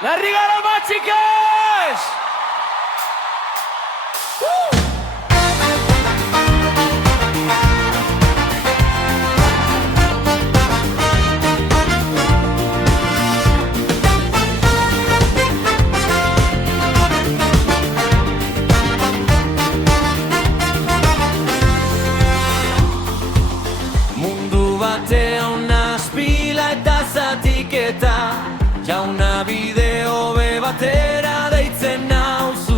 Larri gara matxikes! Mundu batean naspila eta zatiketa, jauna bideo batera deitzen nauzu.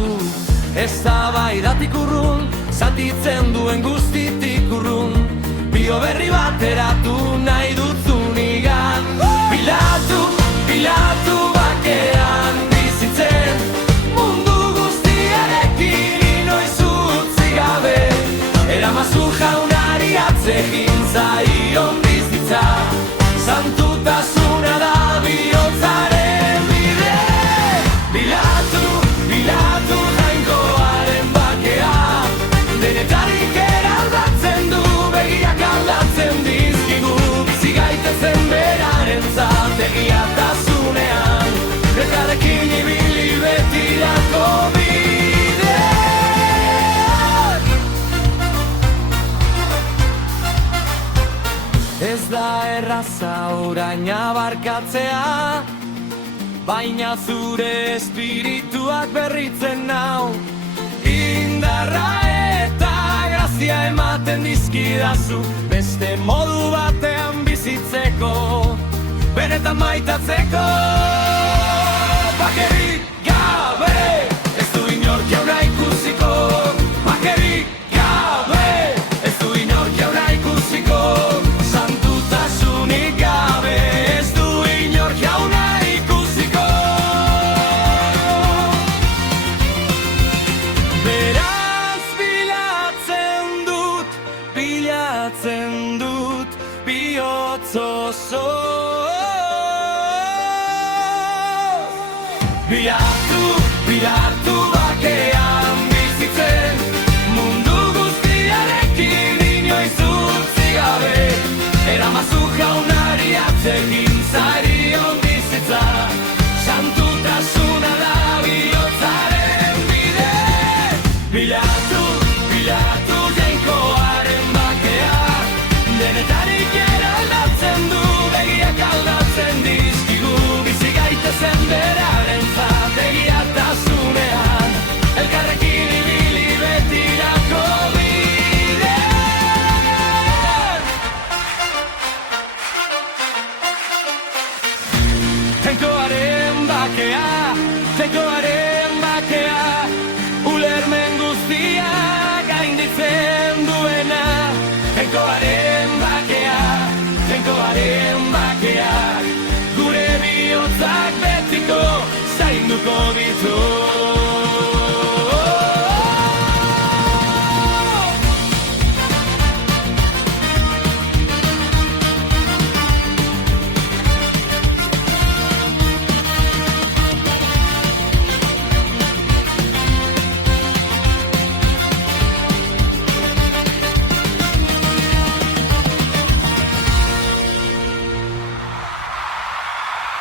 Eztabaidatik urrun, zatitzen duen guztitik urrun, bio berri bateratu nahi dutzu nigan. Bilatu, bilatu bakean bizitzen, mundu guztiarekin inoiz utzi gabe. Eramazu jaunari atzegin zaion bizitza, santutasuna da bihotzaren bide. Bilatu, bilatu jainkoaren bakea, denetarik eraldatzen du, begiak aldatzen dizkigu. Bizi gaitezen berarentzat egiatasunean, elkarrekin ibili betirako bide. Ez da erraza oraina barkatzea, baina zure espirituak berritzen nau. Indarra eta grazia ematen dizkidazu, beste modu batean bizitzeko, benetan maitatzeko. Bakerik gabe, ez du inork jauna ikusiko. Bakerik gabe, ez du inork jauna ikusiko. Santutasunik gabe, ez du inork jauna ikusiko. Beraz bilatzen dut bihotz oso. Bilatu, bilatu bakean bizitzen, mundu guztiarekin inoiz utzi gabe. Eramazu jaunari atzegin zarion bizitza, santutasuna da bihotzaren bide. Bilatu, bilatu jainkoaren bakea, denetarik eraldatzen du, begiak aldatzen dizkigu. Bizi gaitezen berarentzat egiatasunean, elkarrekin ibili betirako bide. Jainkoaren bakea, jainkoaren bakea, ulermen guztia gainditzen duena. Jainkoaren bakea, jainkoaren bakea, gure bihotzak betiko zainduko dira.